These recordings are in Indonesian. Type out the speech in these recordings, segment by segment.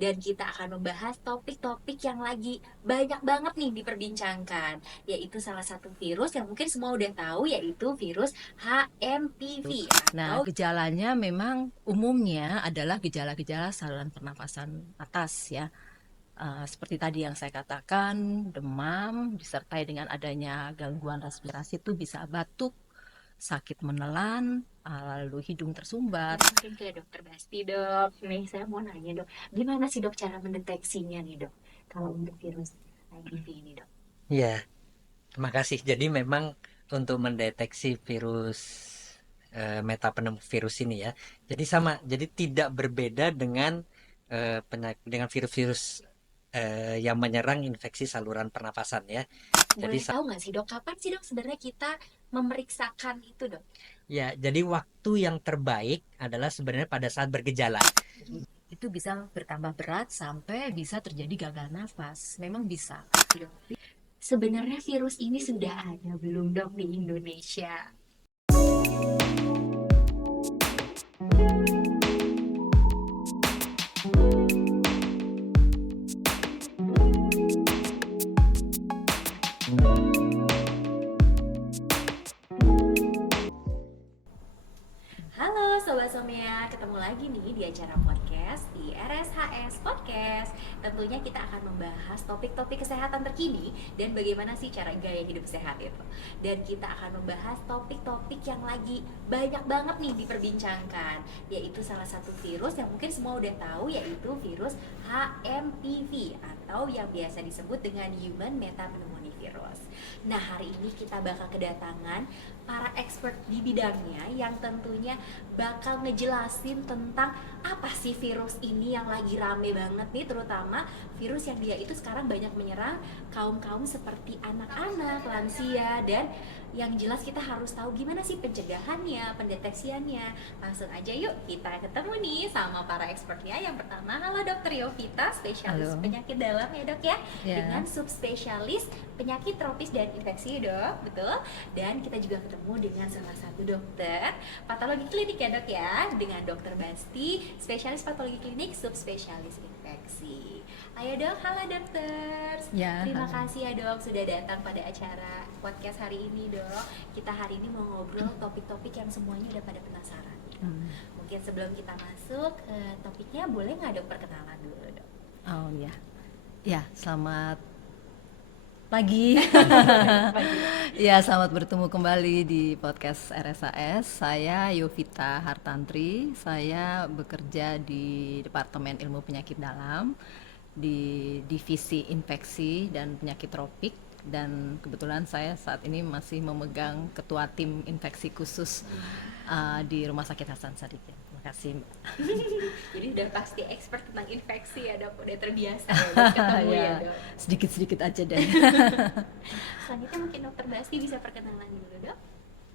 dan kita akan membahas topik-topik yang lagi banyak banget nih diperbincangkan, yaitu salah satu virus yang mungkin semua udah tahu, yaitu virus HMPV Nah, atau gejalanya memang umumnya adalah gejala-gejala saluran pernafasan atas ya. Seperti tadi yang saya katakan, demam disertai dengan adanya gangguan respirasi itu bisa batuk, sakit menelan, lalu hidung tersumbat. kita mungkin ke dokter Basti, dok. Nih saya mau nanya, dok, gimana sih dok cara mendeteksinya nih, dok, kalau untuk virus HMPV ini, dok? Iya, terima kasih. Jadi memang untuk mendeteksi virus metapneumovirus ini ya. Jadi sama, jadi tidak berbeda dengan dengan virus-virus yang menyerang infeksi saluran pernapasan ya. Jadi Boleh tahu nggak sih, dok, kapan sih, dok, sebenarnya kita memeriksakan itu, dok? ya, jadi waktu yang terbaik adalah sebenarnya pada saat bergejala. Itu bisa bertambah berat sampai bisa terjadi gagal nafas. Memang bisa. Dok, sebenarnya virus ini sudah ada belum, dok, di Indonesia? Halo Sobat Somea, ketemu lagi nih di acara podcast di RSHS Podcast. Tentunya kita akan membahas topik-topik kesehatan terkini dan bagaimana sih cara gaya hidup sehat itu. Dan kita akan membahas topik-topik yang lagi banyak banget nih diperbincangkan, yaitu salah satu virus yang mungkin semua udah tahu, yaitu virus HMPV atau yang biasa disebut dengan Human Metapneumovirus. Nah, hari ini kita bakal kedatangan para expert di bidangnya yang tentunya bakal ngejelasin tentang apa sih virus ini yang lagi rame banget nih, terutama virus yang dia itu sekarang banyak menyerang kaum-kaum seperti anak-anak, lansia, dan yang jelas kita harus tahu gimana sih pencegahannya, pendeteksiannya. Langsung aja yuk kita ketemu nih sama para expertnya. Yang pertama, halo Dokter Yovita, spesialis Halo. penyakit dalam ya, Dok ya, Ya. dengan subspesialis penyakit tropis dan infeksi, Dok, betul. Dan kita juga ketemu dengan salah satu dokter patologi klinik ya, Dok ya, dengan Dokter Basti, spesialis patologi klinik subspesialis infeksi. Ayo Dok, halo dokter. Ya, Terima halo. kasih ya Dok sudah datang pada acara podcast hari ini, Dok. Kita hari ini mau ngobrol topik-topik yang semuanya udah pada penasaran. Mungkin sebelum kita masuk topiknya, boleh nggak Dok perkenalan dulu, Dok? Oh ya. Ya, selamat pagi. Ya, selamat bertemu kembali di podcast RSAS. Saya Yovita Hartantri. Saya bekerja di Departemen Ilmu Penyakit Dalam di Divisi Infeksi dan Penyakit Tropik, dan kebetulan saya saat ini masih memegang ketua tim infeksi khusus di Rumah Sakit Hasan Sadikin. Terima kasih, Mbak. Jadi udah pasti expert tentang infeksi ya, Dok. Udah terbiasa ya Dok, ketemu ya, Dok. Sedikit-sedikit aja deh. Selanjutnya mungkin Dokter Basti bisa perkenalan dulu, Dok.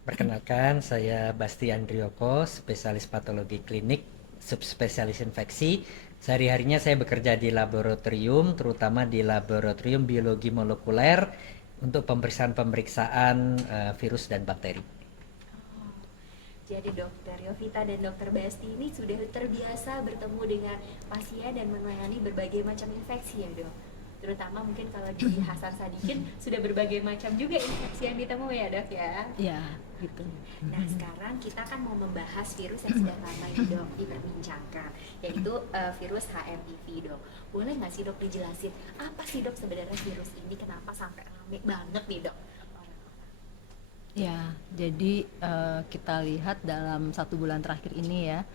Perkenalkan, saya Basti Andrioko, spesialis patologi klinik, subspesialis infeksi. Sehari-harinya saya bekerja di laboratorium, terutama di laboratorium biologi molekuler untuk pemeriksaan-pemeriksaan virus dan bakteri. Jadi Dokter Yovita dan Dokter Basti ini sudah terbiasa bertemu dengan pasien dan menangani berbagai macam infeksi ya, Dok. Terutama mungkin kalau di Hasan Sadikin sudah berbagai macam juga infeksi yang ditemui ya, Dok ya. Ya, gitu. Nah, sekarang kita kan mau membahas virus yang sedang ramai nih, Dok, diperbincangkan, yaitu virus HMPV, Dok. Boleh nggak sih Dok dijelasin apa sih Dok sebenarnya virus ini, kenapa sampai ramai banget nih, Dok? Ya, jadi kita lihat dalam 1 bulan terakhir ini ya,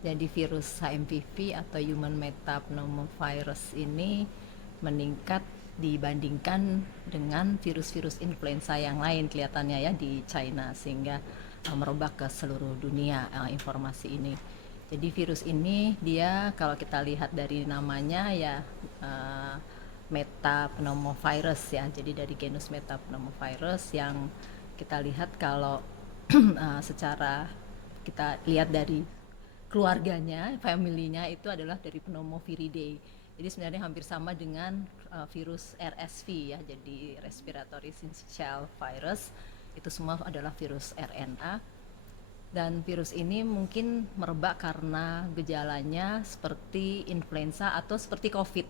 jadi virus HMPV atau Human Metapneumovirus ini meningkat dibandingkan dengan virus-virus influenza yang lain kelihatannya ya di China, sehingga merebak ke seluruh dunia informasi ini. Jadi virus ini dia kalau kita lihat dari namanya ya metapneumovirus ya, jadi dari genus metapneumovirus yang kita lihat kalau secara kita lihat dari keluarganya, family-nya itu adalah dari Pneumophyridae. Jadi sebenarnya hampir sama dengan virus RSV ya, jadi respiratory syncytial virus. Itu semua adalah virus RNA. Dan virus ini mungkin merebak karena gejalanya seperti influenza atau seperti COVID.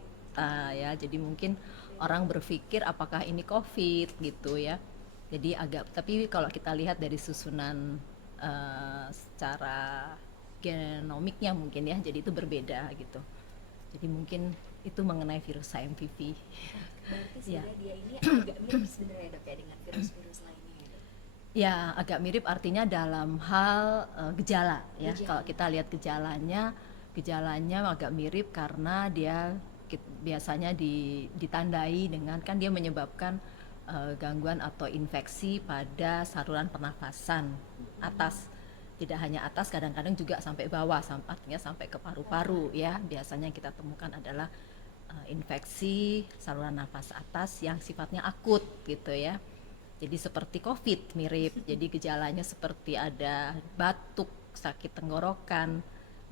Ya, jadi mungkin orang berpikir apakah ini COVID gitu ya. Jadi tapi kalau kita lihat dari susunan secara genomiknya mungkin ya, jadi itu berbeda gitu. Jadi mungkin itu mengenai virus HMPV. Berarti Ya. sebenarnya dia ini agak mirip sebenarnya dok ya dengan virus-virus lainnya ya, dok? Ya, agak mirip artinya dalam hal gejala ya. Gejala. Kalau kita lihat gejalanya agak mirip karena dia biasanya ditandai dengan kan dia menyebabkan gangguan atau infeksi pada saluran pernafasan atas. Tidak hanya atas, kadang-kadang juga sampai bawah, artinya sampai ke paru-paru ya. Biasanya kita temukan adalah infeksi saluran nafas atas yang sifatnya akut gitu ya. Jadi seperti COVID mirip, jadi gejalanya seperti ada batuk, sakit tenggorokan,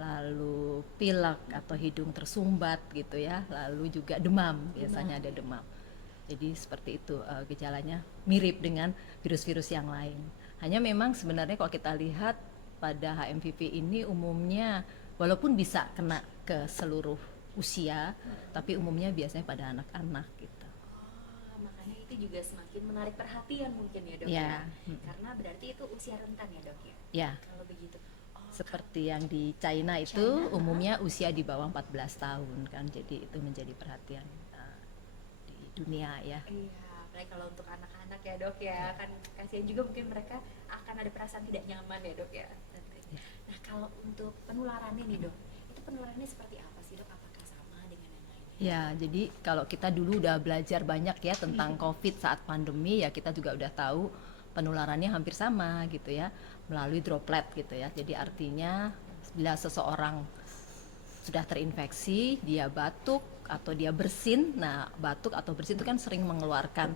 lalu pilek atau hidung tersumbat gitu ya, lalu juga demam, biasanya ada demam. Jadi seperti itu gejalanya mirip dengan virus-virus yang lain. Hanya memang sebenarnya kalau kita lihat pada HMPV ini umumnya walaupun bisa kena ke seluruh usia, tapi umumnya biasanya pada anak-anak gitu. Makanya itu juga semakin menarik perhatian mungkin ya dok Ya. Karena berarti itu usia rentan ya dok ya. Ya. Kalau begitu. Seperti yang di China itu umumnya usia di bawah 14 tahun kan, jadi itu menjadi perhatian di dunia ya. Iya, apalagi kalau untuk anak-anak ya dok ya, kan kasihan juga mungkin mereka akan ada perasaan tidak nyaman ya dok ya. Nah kalau untuk penularannya nih dok, itu penularannya seperti apa sih dok? Apakah sama dengan yang lainnya? Ya, jadi kalau kita dulu udah belajar banyak ya tentang COVID saat pandemi, ya kita juga udah tahu penularannya hampir sama gitu ya, melalui droplet gitu ya. Jadi artinya bila seseorang sudah terinfeksi, dia batuk atau dia bersin. Nah, batuk atau bersin itu kan sering mengeluarkan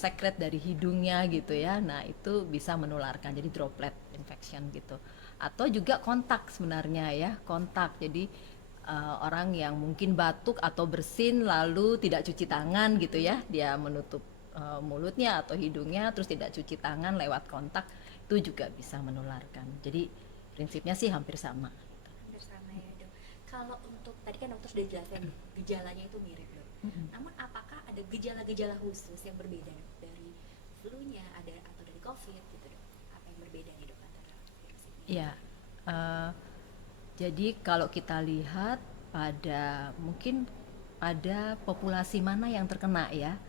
sekret dari hidungnya gitu ya. Nah, itu bisa menularkan. Jadi droplet infection gitu. Atau juga kontak sebenarnya ya, kontak. Jadi orang yang mungkin batuk atau bersin lalu tidak cuci tangan gitu ya, dia menutup mulutnya atau hidungnya terus tidak cuci tangan lewat kontak, itu juga bisa menularkan. Jadi prinsipnya sih hampir sama. Hampir sama ya dok. Kalau untuk tadi kan dokter sudah jelaskan gejalanya itu mirip dok. Namun apakah ada gejala-gejala khusus yang berbeda dok? Dari flu-nya ada atau dari COVID gitu dok? Apa yang berbeda nih dok antara virus ini? Ya, jadi kalau kita lihat mungkin pada populasi mana yang terkena ya.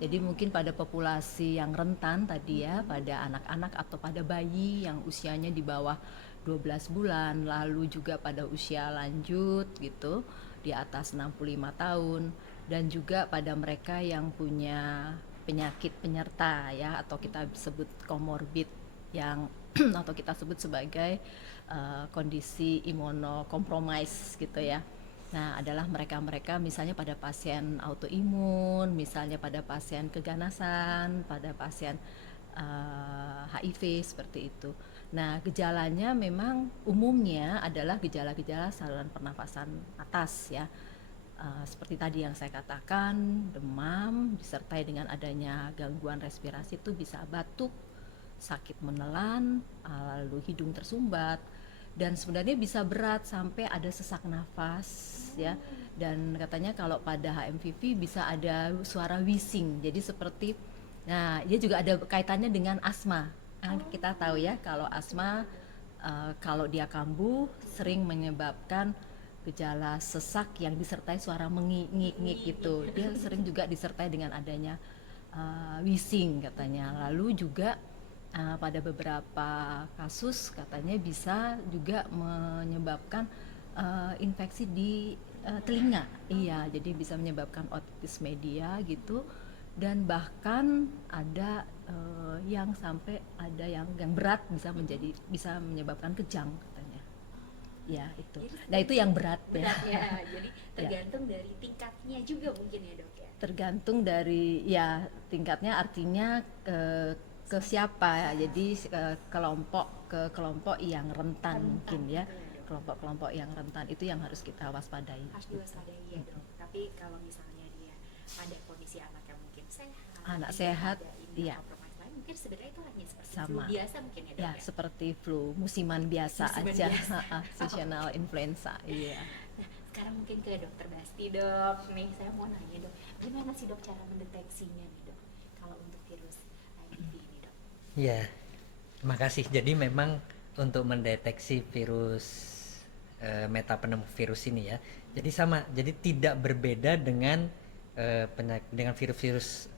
Jadi mungkin pada populasi yang rentan tadi ya, pada anak-anak atau pada bayi yang usianya di bawah 12 bulan, lalu juga pada usia lanjut gitu, di atas 65 tahun, dan juga pada mereka yang punya penyakit penyerta ya, atau kita sebut komorbid yang atau kita sebut sebagai kondisi imunokompromis gitu ya. Nah, adalah mereka-mereka misalnya pada pasien autoimun, misalnya pada pasien keganasan, pada pasien HIV seperti itu. Nah, gejalanya memang umumnya adalah gejala-gejala saluran pernafasan atas ya. Seperti tadi yang saya katakan, demam disertai dengan adanya gangguan respirasi, itu bisa batuk, sakit menelan, lalu hidung tersumbat, dan sebenarnya bisa berat sampai ada sesak nafas ya. Dan katanya kalau pada HMPV bisa ada suara wheezing, jadi seperti, nah dia juga ada kaitannya dengan asma. Kita tahu ya kalau asma kalau dia kambuh sering menyebabkan gejala sesak yang disertai suara mengik-ngik gitu. Dia sering juga disertai dengan adanya wheezing katanya. Lalu juga pada beberapa kasus katanya bisa juga menyebabkan infeksi di telinga. Iya, jadi bisa menyebabkan otitis media gitu, dan bahkan ada yang sampai ada yang berat bisa menyebabkan kejang katanya. Ya, itu. Nah, itu yang berat ya. Ya. Jadi tergantung dari tingkatnya juga mungkin ya dok ya. Tergantung dari ya tingkatnya, artinya ke siapa ya. Jadi kelompok yang rentan mungkin ya. Kelompok-kelompok yang rentan itu yang harus kita waspadai. Harus diwaspadai ya dok. Tapi kalau misalnya dia ada kondisi anak yang mungkin sehat, Anak sehat, iya. iya. Mungkin mungkin sebenarnya itu hanya seperti Sama. flu biasa mungkin ya dok Ya, ya. seperti flu musiman biasa Musiman aja. biasa. Seasonal influenza. Iya. Nah, sekarang mungkin ke dokter Basti dok. Nih saya mau nanya dok, gimana sih dok cara mendeteksinya nih dok kalau untuk virus IBV ini dok? Ya, terima kasih. Jadi memang untuk mendeteksi virus metapneumovirus ini ya, jadi sama, jadi tidak berbeda dengan dengan virus-virus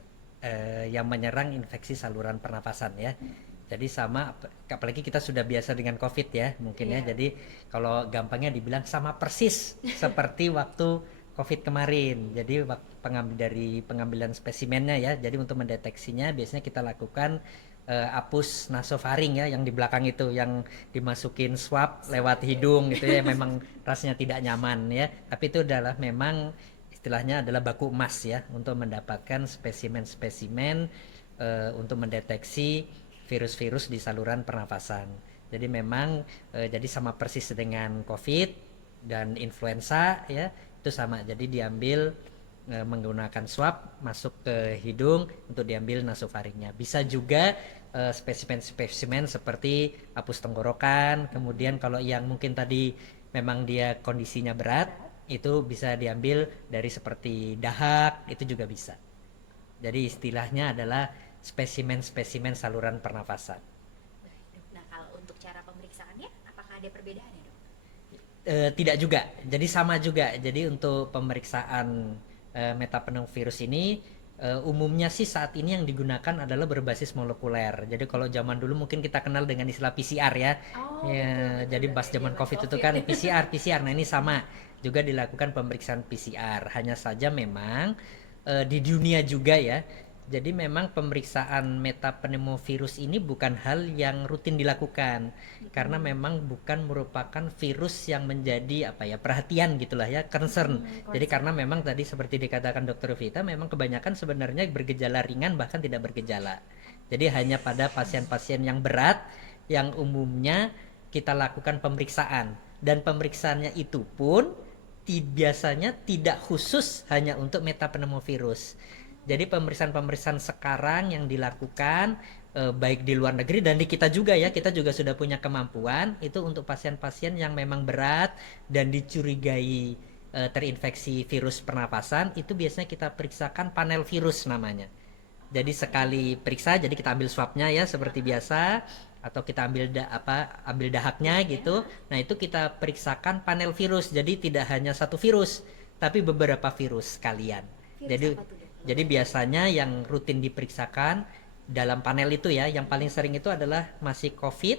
yang menyerang infeksi saluran pernafasan ya. Jadi sama, apalagi kita sudah biasa dengan COVID ya mungkin ya. Iya. Jadi kalau gampangnya dibilang sama persis seperti waktu COVID kemarin. Jadi dari pengambilan spesimennya ya. Jadi untuk mendeteksinya biasanya kita lakukan apus nasofaring ya, yang di belakang itu yang dimasukin swab lewat hidung gitu ya, memang rasanya tidak nyaman ya, tapi itu adalah memang istilahnya adalah baku emas ya untuk mendapatkan spesimen-spesimen untuk mendeteksi virus-virus di saluran pernafasan. Jadi memang jadi sama persis dengan COVID dan influenza ya, itu sama, jadi diambil menggunakan swab masuk ke hidung untuk diambil nasofaringnya. Bisa juga spesimen-spesimen seperti apus tenggorokan, kemudian kalau yang mungkin tadi memang dia kondisinya berat, itu bisa diambil dari seperti dahak, itu juga bisa. Jadi istilahnya adalah spesimen-spesimen saluran pernafasan. Baik dok. Nah kalau untuk cara pemeriksaannya, apakah ada perbedaan ya dok? Tidak juga, jadi sama juga. Jadi untuk pemeriksaan metapneumovirus ini umumnya sih saat ini yang digunakan adalah berbasis molekuler. Jadi kalau zaman dulu mungkin kita kenal dengan istilah PCR ya. Oh, Ya, betul, jadi betul. pas zaman COVID itu kan PCR. Nah ini sama, juga dilakukan pemeriksaan PCR. Hanya saja memang di dunia juga ya. Jadi memang pemeriksaan metapneumovirus ini bukan hal yang rutin dilakukan, karena memang bukan merupakan virus yang menjadi apa ya, perhatian gitulah ya, concern. Jadi karena memang tadi seperti dikatakan Dokter Vita, memang kebanyakan sebenarnya bergejala ringan bahkan tidak bergejala. Jadi hanya pada pasien-pasien yang berat yang umumnya kita lakukan pemeriksaan, dan pemeriksaannya itu pun biasanya tidak khusus hanya untuk metapneumovirus. Jadi pemeriksaan-pemeriksaan sekarang yang dilakukan baik di luar negeri dan di kita juga ya, kita juga sudah punya kemampuan itu untuk pasien-pasien yang memang berat dan dicurigai terinfeksi virus pernapasan, itu biasanya kita periksakan panel virus namanya. Jadi sekali periksa, jadi kita ambil swabnya ya seperti biasa, atau kita ambil dahaknya gitu. Nah itu kita periksakan panel virus, jadi tidak hanya satu virus, tapi beberapa virus sekalian. Virus Jadi apa tuh dok? jadi biasanya yang rutin diperiksakan dalam panel itu ya, yang paling sering itu adalah masih COVID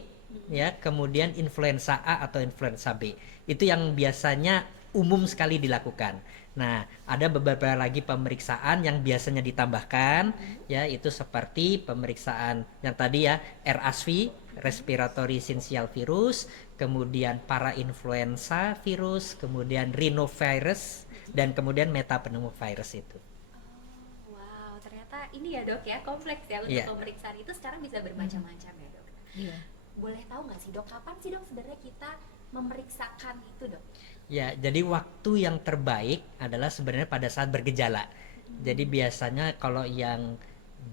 ya, kemudian influenza A atau influenza B. Itu yang biasanya umum sekali dilakukan. Nah, ada beberapa lagi pemeriksaan yang biasanya ditambahkan ya, itu seperti pemeriksaan yang tadi ya, RSV, respiratory syncytial virus, kemudian parainfluenza virus, kemudian rhinovirus, dan kemudian metapneumovirus itu. Wow, ternyata ini ya dok ya, kompleks ya untuk Iya. pemeriksaan itu sekarang bisa bermacam-macam ya dok. Iya. Boleh tahu nggak sih dok, kapan sih dok sebenarnya kita memeriksakan itu dok? Ya, jadi waktu yang terbaik adalah sebenarnya pada saat bergejala. Jadi biasanya kalau yang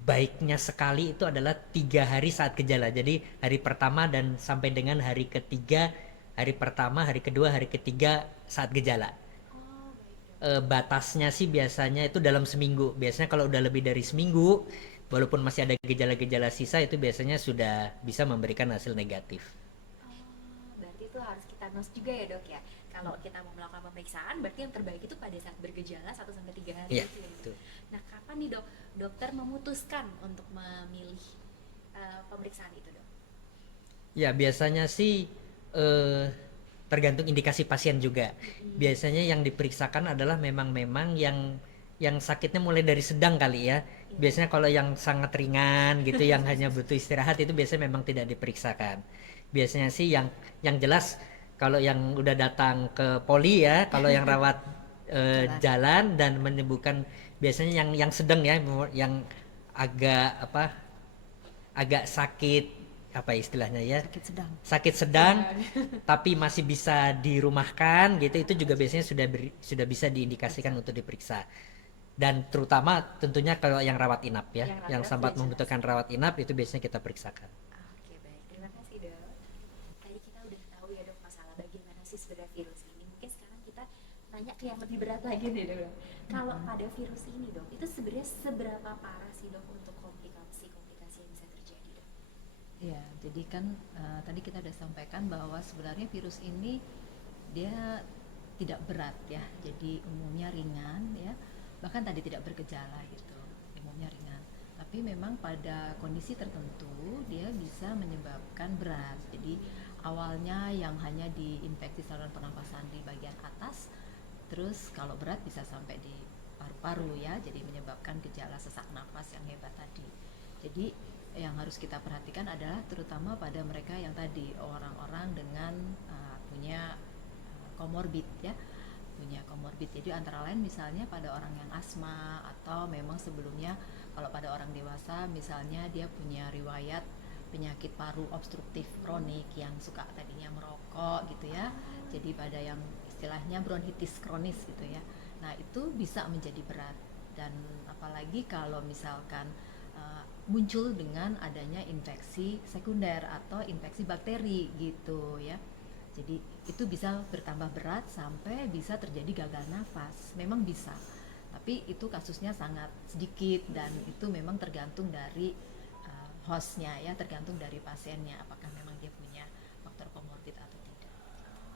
baiknya sekali itu adalah 3 hari saat gejala. Jadi hari pertama dan sampai dengan hari ketiga, hari pertama, hari kedua, hari ketiga saat gejala. Oh baik dok. Batasnya sih biasanya itu dalam seminggu. Biasanya kalau udah lebih dari seminggu, walaupun masih ada gejala-gejala sisa, itu biasanya sudah bisa memberikan hasil negatif. Oh, berarti itu harus kita nos juga ya dok ya. Kalau kita mau melakukan pemeriksaan, berarti yang terbaik itu pada saat bergejala 1-3 hari Iya, gitu ya, dok? betul. Nah kapan nih dok, dokter memutuskan untuk memilih pemeriksaan itu dok? Ya biasanya sih tergantung indikasi pasien juga. Biasanya yang diperiksakan adalah memang yang sakitnya mulai dari sedang kali ya. Biasanya kalau yang sangat ringan gitu, yang hanya butuh istirahat, itu biasanya memang tidak diperiksakan. Biasanya sih yang jelas, kalau yang udah datang ke poli ya, kalau yang rawat jalan dan menyembuhkan, biasanya yang sedang ya, yang agak sakit, apa istilahnya ya, sakit sedang tapi masih bisa dirumahkan gitu, itu juga biasanya sudah bisa diindikasikan untuk diperiksa. Dan terutama tentunya kalau yang rawat inap ya, Yang rawat yang inap sempat sudah membutuhkan rawat inap itu biasanya kita periksakan. Oke, baik. Terima kasih, Dok. Tadi kita udah tahu ya, Dok, masalah bagaimana sih sebenarnya virus ini. Mungkin sekarang kita tanya ke yang lebih berat lagi nih, Dok. Kalau pada virus ini, Dok, itu sebenarnya seberapa parah sih, Dok, untuk komplikasi-komplikasi yang bisa terjadi, Dok? Ya, jadi kan tadi kita udah sampaikan bahwa sebenarnya virus ini dia tidak berat ya, jadi umumnya ringan ya, bahkan tadi tidak bergejala gitu, umumnya ringan. Tapi memang pada kondisi tertentu dia bisa menyebabkan berat. Jadi awalnya yang hanya diinfeksi saluran pernapasan di bagian atas, terus kalau berat bisa sampai di paru-paru ya, jadi menyebabkan gejala sesak nafas yang hebat tadi. Jadi yang harus kita perhatikan adalah terutama pada mereka yang tadi orang-orang dengan punya komorbid ya, punya komorbid. Jadi antara lain misalnya pada orang yang asma, atau memang sebelumnya kalau pada orang dewasa misalnya dia punya riwayat penyakit paru obstruktif kronik yang suka tadinya merokok gitu ya, jadi pada yang istilahnya bronkitis kronis gitu ya. Nah itu bisa menjadi berat, dan apalagi kalau misalkan muncul dengan adanya infeksi sekunder atau infeksi bakteri gitu ya. Jadi itu bisa bertambah berat sampai bisa terjadi gagal nafas. Memang bisa, tapi itu kasusnya sangat sedikit, dan itu memang tergantung dari hostnya ya, tergantung dari pasiennya apakah memang dia punya faktor komorbid atau tidak.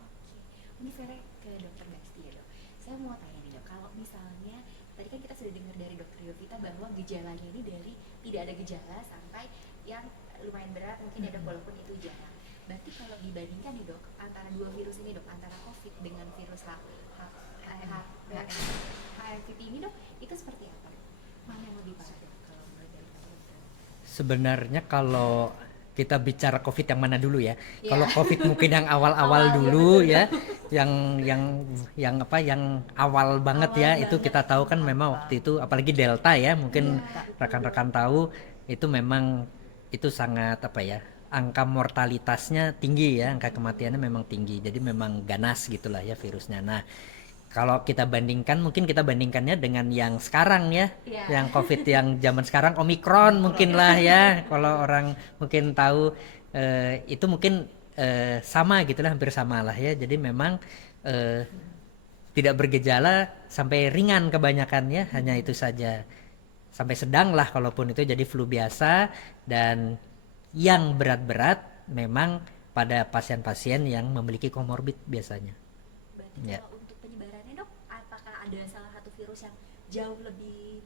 Oke. Ini saya ke dokter Basti ya, Dok. Saya mau tanya nih, Dok, kalau misalnya tadi kan kita sudah dengar dari dokter Yovita bahwa gejalanya ini dari tidak ada gejala sampai yang lumayan berat mungkin ya, Dok, walaupun itu jarang. Berarti kalau dibandingkan nih, Dok, antara dua virus ini, Dok, antara COVID dengan virus HMPV ini, Dok, itu seperti apa? Mana yang lebih parah, Dok, kalau menurut dari dokter? Sebenarnya kalau kita bicara COVID yang mana dulu ya? Iya. Kalau COVID mungkin yang awal-awal Awal, dulu betul, ya, betul. yang apa, yang awal banget Awal ya, banget. itu kita tahu kan memang waktu itu apalagi Delta ya, mungkin Iya, rekan-rekan tahu itu memang itu sangat apa ya, angka mortalitasnya tinggi ya, angka kematiannya memang tinggi, jadi memang ganas gitulah ya virusnya. Nah kalau kita bandingkan, mungkin kita bandingkannya dengan yang sekarang ya, Iya. yang COVID yang zaman sekarang Omikron mungkin lah ya, kalau orang mungkin tahu itu mungkin sama gitulah, hampir sama lah ya. Jadi memang eh, tidak bergejala sampai ringan kebanyakan ya, hanya itu saja. Sampai sedang lah kalaupun itu jadi flu biasa, dan yang berat-berat memang pada pasien-pasien yang memiliki komorbid biasanya. Berarti Ya. kalau untuk penyebarannya, Dok, apakah ada salah satu virus yang jauh lebih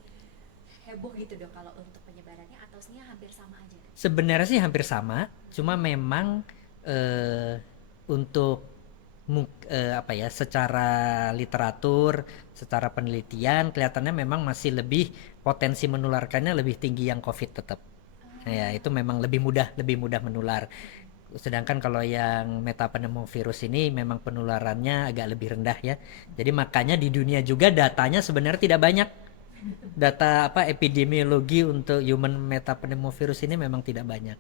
heboh gitu, Dok, kalau untuk penyebarannya, atau sebenarnya hampir sama aja, Dok? Sebenarnya sih hampir sama, cuma memang untuk apa ya, secara literatur, secara penelitian kelihatannya memang masih lebih potensi menularkannya lebih tinggi yang COVID tetap. Ya, itu memang lebih mudah menular. Sedangkan kalau yang metapneumovirus ini memang penularannya agak lebih rendah ya. Jadi makanya di dunia juga datanya sebenarnya tidak banyak. Data apa epidemiologi untuk human metapneumovirus ini memang tidak banyak.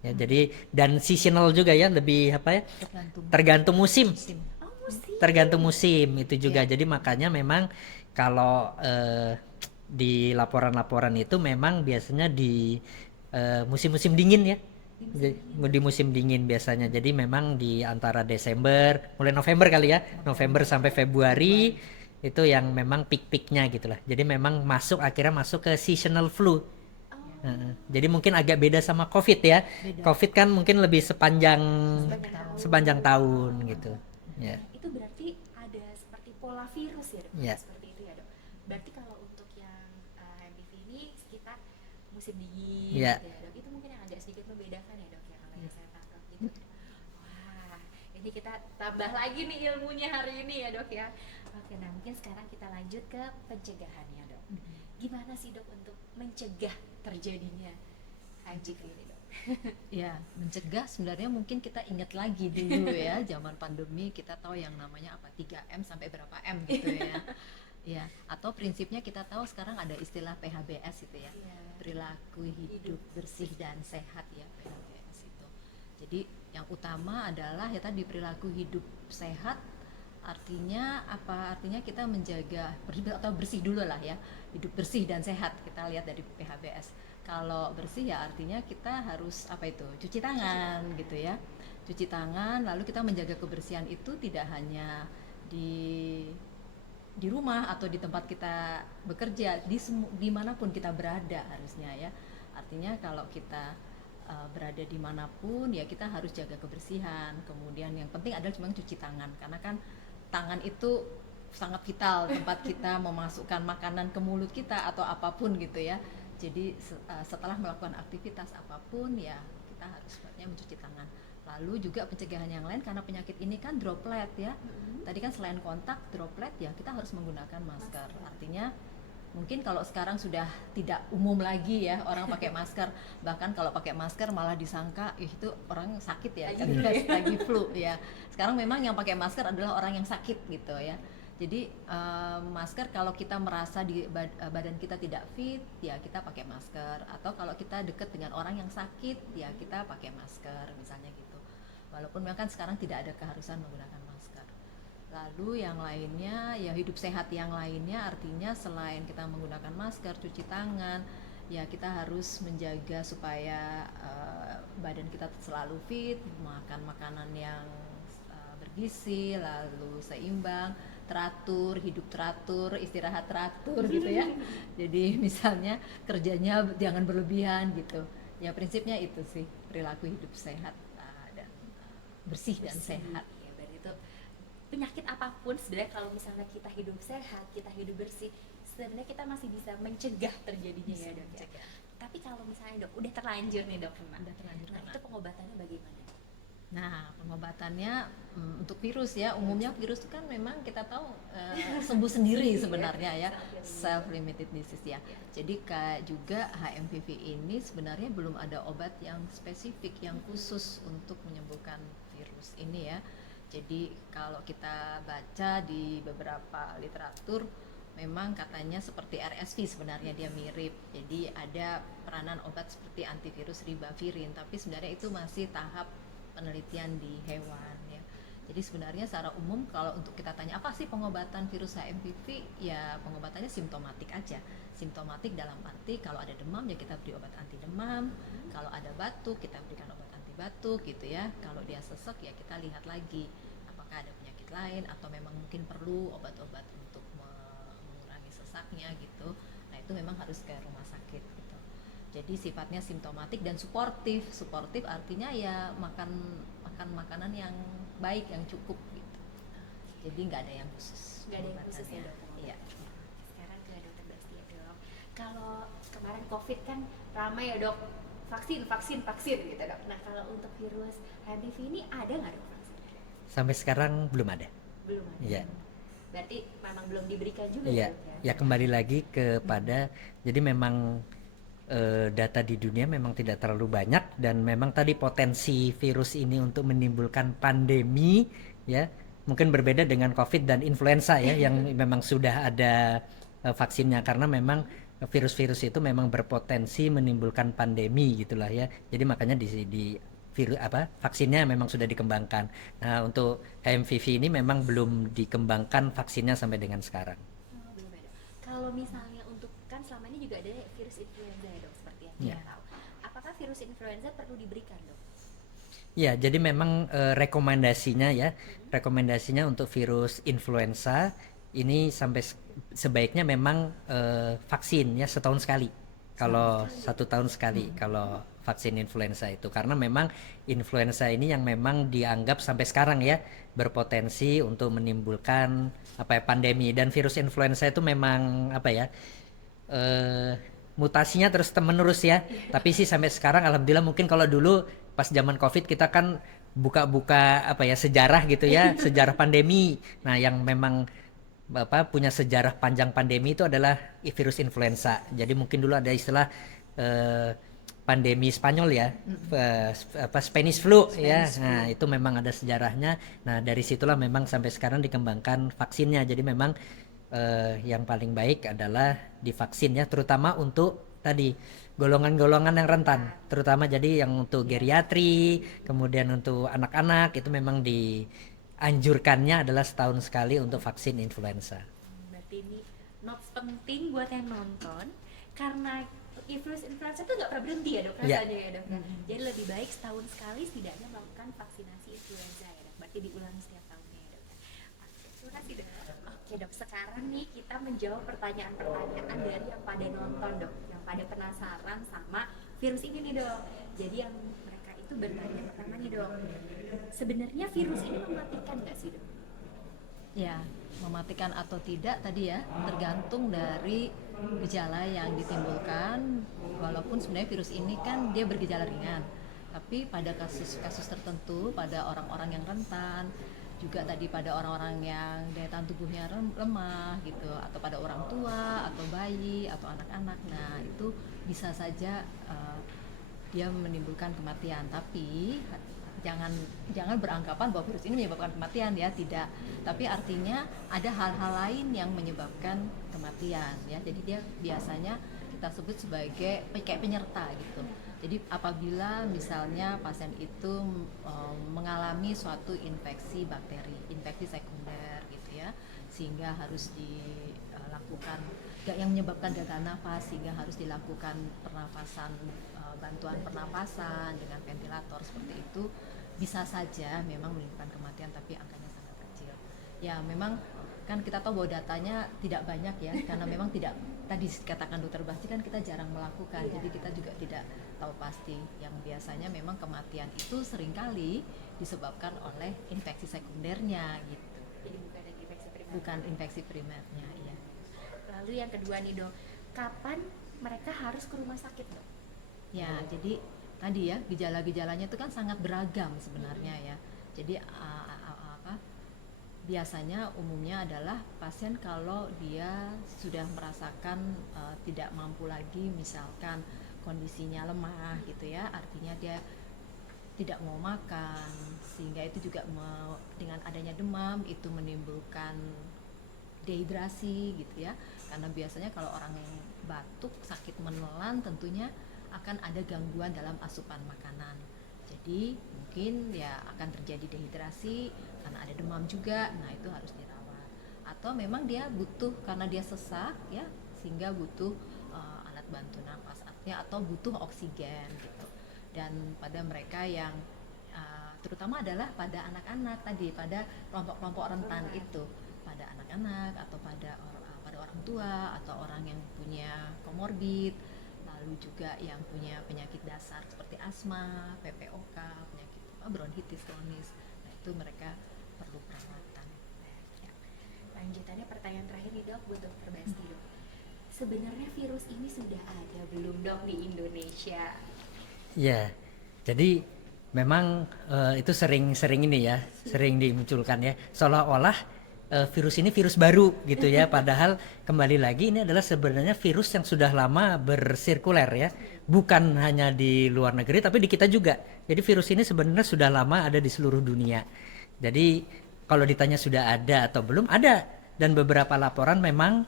Ya, jadi dan seasonal juga ya, lebih apa ya? Tergantung musim. Oh, musim. Tergantung musim itu juga. Iya. Jadi makanya memang kalau di laporan-laporan itu memang biasanya di musim-musim dingin ya. Di musim dingin biasanya. Jadi memang di antara Desember, mulai November kali ya, November sampai Februari itu yang memang peak-peaknya gitulah. Jadi memang akhirnya masuk ke seasonal flu. Jadi mungkin agak beda sama COVID ya. Beda. COVID kan mungkin lebih sepanjang Sepanjang tahun gitu. Ya. Itu berarti ada seperti pola virus ya, Dok? Ya. Seperti itu ya, Dok. Berarti kalau untuk yang HMPV ini sekitar musim dingin Ya. gitu ya, Dok. Itu mungkin yang agak sedikit membedakan ya, Dok, ya, kalau yang saya tangkap gitu. Wah, ini kita tambah lagi nih ilmunya hari ini ya, Dok, ya. Oke, nah mungkin sekarang kita lanjut ke pencegahannya, Dok. Gimana sih, Dok, untuk mencegah terjadinya HMPV ini, Dok? Ya, mencegah sebenarnya mungkin kita ingat lagi dulu ya, zaman pandemi kita tahu yang namanya apa, 3M sampai berapa M gitu ya. Ya, atau prinsipnya kita tahu sekarang ada istilah PHBS itu ya. Iya. Perilaku hidup bersih dan sehat ya, PHBS itu. Jadi yang utama adalah ya tadi perilaku hidup sehat, Artinya apa? Artinya kita menjaga atau bersih dulu lah ya, hidup bersih dan sehat. Kita lihat dari PHBS. Kalau bersih ya artinya kita harus apa itu? Cuci tangan gitu ya. Cuci tangan, lalu kita menjaga kebersihan itu tidak hanya di rumah atau di tempat kita bekerja, dimanapun kita berada harusnya ya. Artinya kalau kita berada dimanapun ya kita harus jaga kebersihan. Kemudian yang penting adalah cuma cuci tangan, karena kan tangan itu sangat vital tempat kita memasukkan makanan ke mulut kita atau apapun gitu ya. Jadi setelah melakukan aktivitas apapun ya kita harus sebenarnya mencuci tangan. Lalu juga pencegahan yang lain, karena penyakit ini kan droplet ya. Tadi kan selain kontak droplet ya kita harus menggunakan masker. Artinya mungkin kalau sekarang sudah tidak umum lagi ya orang pakai masker, bahkan kalau pakai masker malah disangka itu orang sakit ya, lagi flu ya. Sekarang memang yang pakai masker adalah orang yang sakit gitu ya. Jadi masker kalau kita merasa di badan kita tidak fit ya kita pakai masker, atau kalau kita dekat dengan orang yang sakit ya kita pakai masker misalnya gitu. Walaupun memang kan sekarang tidak ada keharusan menggunakan masker. Lalu yang lainnya ya hidup sehat yang lainnya, artinya selain kita menggunakan masker, cuci tangan, ya kita harus menjaga supaya badan kita selalu fit, makan makanan yang bergizi, lalu seimbang, teratur, hidup teratur, istirahat teratur gitu ya. Jadi misalnya kerjanya jangan berlebihan gitu. Ya prinsipnya itu sih, perilaku hidup sehat dan bersih dan sehat. Ya, berarti itu penyakit apapun sebenarnya kalau misalnya kita hidup sehat, kita hidup bersih, sebenarnya kita masih bisa mencegah terjadinya ya dok ya. Tapi kalau misalnya dok udah terlanjur nih dok, itu pengobatannya bagaimana? Nah, pengobatannya untuk virus ya, umumnya virus itu kan memang kita tahu sembuh sendiri sebenarnya ya, self-limited disease ya. Jadi juga HMPV ini sebenarnya belum ada obat yang spesifik, yang khusus untuk menyembuhkan virus ini ya. Jadi kalau kita baca di beberapa literatur, memang katanya seperti RSV sebenarnya dia mirip. Jadi ada peranan obat seperti antivirus ribavirin, tapi sebenarnya itu masih tahap penelitian di hewan ya. Jadi sebenarnya secara umum kalau untuk kita tanya apa sih pengobatan virus HMPV, ya pengobatannya simptomatik aja. Simptomatik dalam arti kalau ada demam ya kita beri obat anti demam, kalau ada batuk kita berikan obat anti batuk gitu ya. Kalau dia sesek ya kita lihat lagi apakah ada penyakit lain atau memang mungkin perlu obat-obat untuk mengurangi sesaknya gitu. Nah itu memang harus ke rumah sakit gitu. Jadi sifatnya simptomatik dan suportif. Suportif artinya ya makan makanan yang baik, yang cukup gitu. Jadi nggak ada yang khusus. Nggak ada yang khusus ya dok. Iya. Sekarang ke dokter Basti ya dok. Kalau kemarin COVID kan ramai ya dok, vaksin gitu dok. Nah kalau untuk virus HMPV ini ada nggak dok vaksin? Sampai sekarang belum ada. Belum ada. Iya. Berarti memang belum diberikan juga Iya. dok ya? Ya kembali lagi kepada jadi memang data di dunia memang tidak terlalu banyak, dan memang tadi potensi virus ini untuk menimbulkan pandemi ya mungkin berbeda dengan COVID dan influenza ya yang memang sudah ada vaksinnya, karena memang virus-virus itu memang berpotensi menimbulkan pandemi gitulah ya. Jadi makanya di virus vaksinnya memang sudah dikembangkan. Nah, untuk HMPV ini memang belum dikembangkan vaksinnya sampai dengan sekarang. Oh, belum ada. Kalau misalnya untuk kan selama ini juga ada virus influenza ya dok, seperti yang kita tahu. Apakah virus influenza perlu diberikan dok? Ya, jadi memang rekomendasinya untuk virus influenza ini sampai sebaiknya memang vaksin ya setahun sekali. Kalau 1 tahun sekali kalau vaksin influenza itu, karena memang influenza ini yang memang dianggap sampai sekarang ya berpotensi untuk menimbulkan pandemi, dan virus influenza itu memang mutasinya terus menerus ya. Tapi sih sampai sekarang alhamdulillah, mungkin kalau dulu pas zaman Covid kita kan buka-buka sejarah gitu ya, sejarah pandemi. Nah, yang memang punya sejarah panjang pandemi itu adalah virus influenza. Jadi mungkin dulu ada istilah pandemi Spanyol ya, Spanish flu ya. Nah, itu memang ada sejarahnya. Nah, dari situlah memang sampai sekarang dikembangkan vaksinnya. Jadi memang yang paling baik adalah divaksin ya, terutama untuk tadi golongan-golongan yang rentan, terutama jadi yang untuk geriatri, kemudian untuk anak-anak itu memang anjurkannya adalah setahun sekali untuk vaksin influenza. Berarti ini notes penting buat yang nonton, karena virus influenza itu nggak pernah berhenti ya dok rasanya ya dok. Jadi lebih baik setahun sekali setidaknya melakukan vaksinasi influenza ya dok. Berarti diulangi setiap tahunnya ya dok. Oke, terima kasih dok. Oke dok, sekarang nih kita menjawab pertanyaan-pertanyaan dari yang pada nonton dok, yang pada penasaran sama virus ini nih dok. Jadi yang mereka itu bertanya pertama nih dok, sebenarnya virus ini mematikan nggak sih dok? Ya, mematikan atau tidak tadi ya tergantung dari gejala yang ditimbulkan. Walaupun sebenarnya virus ini kan dia bergejala ringan, tapi pada kasus-kasus tertentu, pada orang-orang yang rentan, juga tadi pada orang-orang yang daya tahan tubuhnya lemah gitu, atau pada orang tua atau bayi atau anak-anak, nah itu bisa saja dia menimbulkan kematian. Tapi jangan beranggapan bahwa virus ini menyebabkan kematian ya, tidak. Tapi artinya ada hal-hal lain yang menyebabkan kematian ya. Jadi dia biasanya kita sebut sebagai kayak penyerta gitu. Jadi apabila misalnya pasien itu mengalami suatu infeksi bakteri, infeksi sekunder gitu ya, sehingga harus dilakukan yang menyebabkan gagal nafas, sehingga harus dilakukan pernafasan, bantuan pernapasan dengan ventilator seperti itu, bisa saja memang menimbulkan kematian, tapi angkanya sangat kecil. Ya memang kan kita tahu bahwa datanya tidak banyak ya, karena memang tidak, tadi katakan dokter Basti kan kita jarang melakukan, jadi kita juga tidak tahu pasti. Yang biasanya memang kematian itu seringkali disebabkan oleh infeksi sekundernya gitu. Jadi bukan dari infeksi primer. Bukan infeksi primernya, iya. Lalu yang kedua nih dok, kapan mereka harus ke rumah sakit dok? Ya, jadi tadi ya gejala-gejalanya itu kan sangat beragam sebenarnya ya. Jadi biasanya umumnya adalah pasien kalau dia sudah merasakan tidak mampu lagi, misalkan kondisinya lemah gitu ya, artinya dia tidak mau makan, sehingga itu juga dengan adanya demam itu menimbulkan dehidrasi gitu ya. Karena biasanya kalau orang yang batuk, sakit menelan, tentunya akan ada gangguan dalam asupan makanan. Jadi mungkin ya akan terjadi dehidrasi karena ada demam juga. Nah, itu harus dirawat. Atau memang dia butuh karena dia sesak ya, sehingga butuh alat bantu nafas artinya, atau butuh oksigen gitu. Dan pada mereka yang terutama adalah pada anak-anak tadi, pada kelompok-kelompok rentan itu, pada anak-anak atau pada orang tua atau orang yang punya komorbid, lalu juga yang punya penyakit dasar seperti asma, PPOK, penyakit bronkitis kronis. Nah, itu mereka perlu perawatan. Ya. Lanjutannya pertanyaan terakhir nih dok buat dokter Basti dok. Sebenarnya virus ini sudah ada belum dok di Indonesia? Ya, jadi memang itu sering ini ya, sering dimunculkan ya, seolah-olah virus ini virus baru gitu ya, padahal kembali lagi ini adalah sebenarnya virus yang sudah lama bersirkuler ya, bukan hanya di luar negeri tapi di kita juga. Jadi virus ini sebenarnya sudah lama ada di seluruh dunia. Jadi kalau ditanya sudah ada atau belum, ada, dan beberapa laporan memang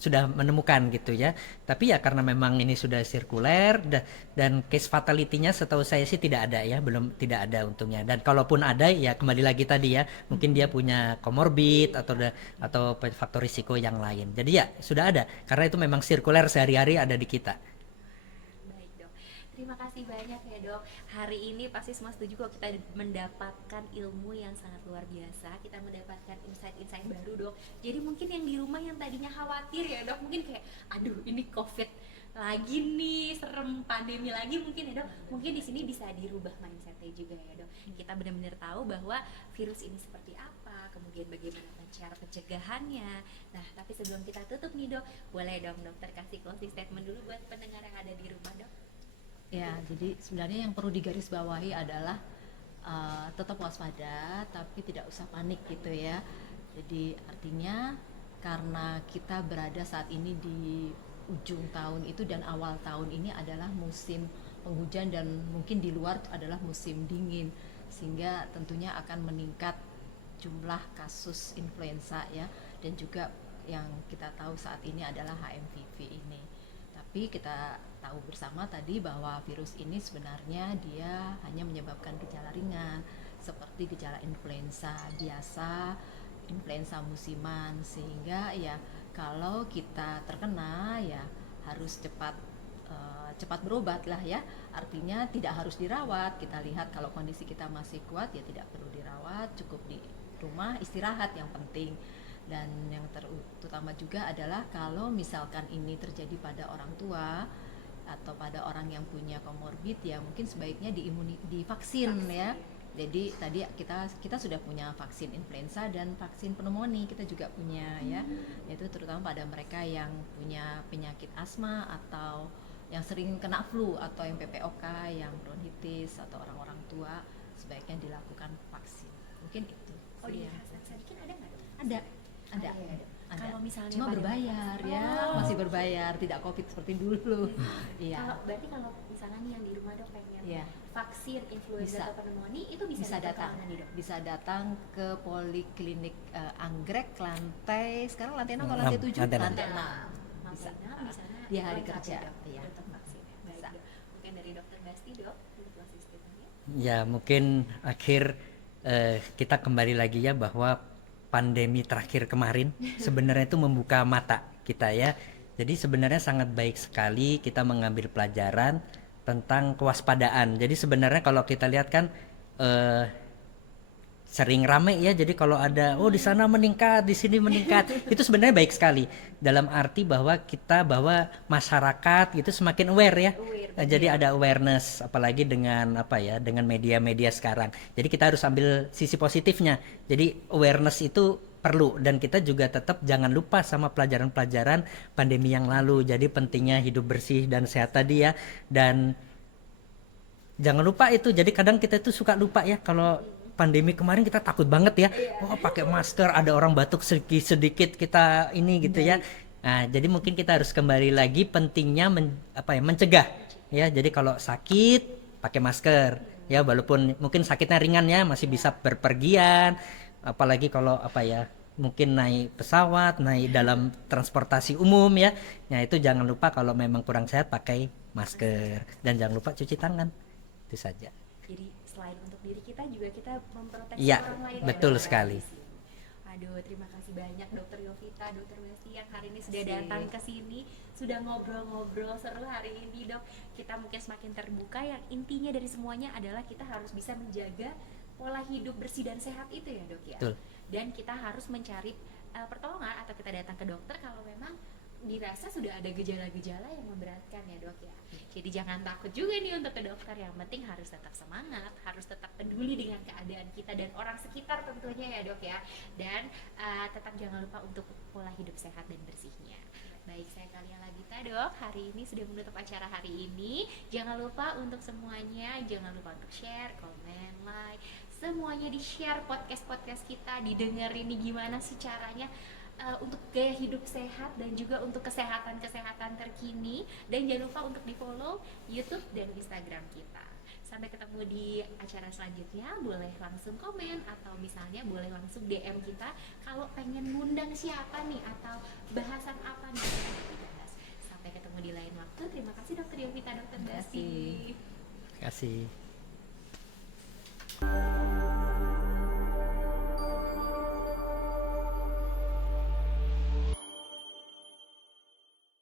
sudah menemukan gitu ya. Tapi ya karena memang ini sudah sirkuler dan case fatality-nya setahu saya sih tidak ada ya, belum, tidak ada untungnya. Dan kalaupun ada ya kembali lagi tadi ya, mungkin dia punya komorbid atau faktor risiko yang lain. Jadi ya sudah ada karena itu memang sirkuler, sehari-hari ada di kita. Baik dok, terima kasih banyak ya dok. Hari ini pasti semua setuju kalau kita mendapatkan ilmu yang sangat luar biasa, kita mendapatkan insight-insight baru dok. Jadi mungkin yang di rumah yang tadinya khawatir ya dok, mungkin kayak aduh ini COVID lagi nih, serem pandemi lagi mungkin ya dok. Mungkin di sini bisa dirubah mindsetnya juga ya dok. Kita benar-benar tahu bahwa virus ini seperti apa, kemudian bagaimana cara pencegahannya. Nah, tapi sebelum kita tutup nih dok, boleh dong dokter kasih closing statement dulu buat pendengar yang ada di rumah dok. Ya, jadi sebenarnya yang perlu digarisbawahi adalah tetap waspada, tapi tidak usah panik gitu ya. Jadi artinya karena kita berada saat ini di ujung tahun itu dan awal tahun ini adalah musim penghujan dan mungkin di luar adalah musim dingin, sehingga tentunya akan meningkat jumlah kasus influenza ya, dan juga yang kita tahu saat ini adalah HMPV ini. Tapi kita tahu bersama tadi bahwa virus ini sebenarnya dia hanya menyebabkan gejala ringan, seperti gejala influenza biasa, influenza musiman, sehingga ya kalau kita terkena ya harus cepat berobat lah ya. Artinya tidak harus dirawat. Kita lihat kalau kondisi kita masih kuat ya tidak perlu dirawat, cukup di rumah istirahat yang penting. Dan yang terutama juga adalah kalau misalkan ini terjadi pada orang tua atau pada orang yang punya komorbid ya mungkin sebaiknya divaksin ya. Jadi tadi kita sudah punya vaksin influenza dan vaksin pneumonia kita juga punya ya. Yaitu terutama pada mereka yang punya penyakit asma atau yang sering kena flu atau yang PPOK, yang bronkitis atau orang-orang tua sebaiknya dilakukan vaksin. Mungkin itu. Oh, di Ya. Hasan Sadikin ada nggak, Dok? Ada. Ada. Kalau misalnya Cuma pada- berbayar ya, masih berbayar, tidak COVID seperti dulu. Iya. Berarti kalau misalnya nih yang di rumah Dok pengen Iya. vaksin influenza Bisa. atau pneumonia itu bisa Bisa datang, kemana nih, Dok? bisa datang ke Poliklinik Anggrek lantai sekarang lantai 6 atau lantai 7? Lantai Lantai 6. Lantai Bisa. 6 di sana Di hari lengkap kerja, ya, Dok, iya. untuk vaksin. Baik, Bisa. Dok. Mungkin dari Dokter Basti, Dok, untuk asistennya. Ya, mungkin kita kembali lagi ya bahwa pandemi terakhir kemarin sebenarnya itu membuka mata kita ya. Jadi sebenarnya sangat baik sekali kita mengambil pelajaran tentang kewaspadaan. Jadi sebenarnya kalau kita lihat kan sering rame ya. Jadi kalau ada di sana meningkat, di sini meningkat, itu sebenarnya baik sekali dalam arti bahwa masyarakat itu semakin aware ya. Jadi ada awareness apalagi dengan dengan media-media sekarang. Jadi kita harus ambil sisi positifnya. Jadi awareness itu perlu dan kita juga tetap jangan lupa sama pelajaran-pelajaran pandemi yang lalu. Jadi pentingnya hidup bersih dan sehat tadi ya. Dan jangan lupa itu. Jadi kadang kita itu suka lupa ya kalau pandemi kemarin kita takut banget ya. Pakai masker, ada orang batuk sedikit kita ini gitu ya. Nah, jadi mungkin kita harus kembali lagi pentingnya mencegah ya. Jadi kalau sakit pakai masker ya, walaupun mungkin sakitnya ringan ya, masih bisa berpergian. Apalagi kalau mungkin naik pesawat, naik dalam transportasi umum ya. Nah, itu jangan lupa kalau memang kurang sehat pakai masker dan jangan lupa cuci tangan. Itu saja. Jadi selain untuk diri kita juga kita memproteksi Iya, orang lain. betul Dok, sekali. di sini. Aduh, terima kasih banyak Dokter Yovita, Dokter Basti yang hari ini sudah Terima kasih. datang ke sini, sudah ngobrol-ngobrol seru hari ini, Dok. Kita mungkin semakin terbuka. Yang intinya dari semuanya adalah kita harus bisa menjaga pola hidup bersih dan sehat itu ya, Dok ya. Betul. Dan kita harus mencari pertolongan atau kita datang ke dokter kalau memang dirasa sudah ada gejala-gejala yang memberatkan ya, Dok ya. Jadi jangan takut juga nih untuk ke dokter, yang penting harus tetap semangat, harus tetap peduli dengan keadaan kita dan orang sekitar tentunya ya, Dok ya. Dan tetap jangan lupa untuk pola hidup sehat dan bersihnya. Baik, saya Kalia Lagita, Dok. Hari ini sudah menutup acara hari ini. Jangan lupa untuk semuanya, jangan lupa untuk share, komen, like, semuanya di-share podcast-podcast kita, didengerin nih gimana sih caranya untuk gaya hidup sehat dan juga untuk kesehatan-kesehatan terkini. Dan jangan lupa untuk di-follow YouTube dan Instagram kita. Sampai ketemu di acara selanjutnya. Boleh langsung komen atau misalnya boleh langsung DM kita kalau pengen ngundang siapa nih atau bahasan apa nih yang akan dibahas. Sampai ketemu di lain waktu. Terima kasih Dokter Yovita, Dokter Terima Basti. Terima kasih.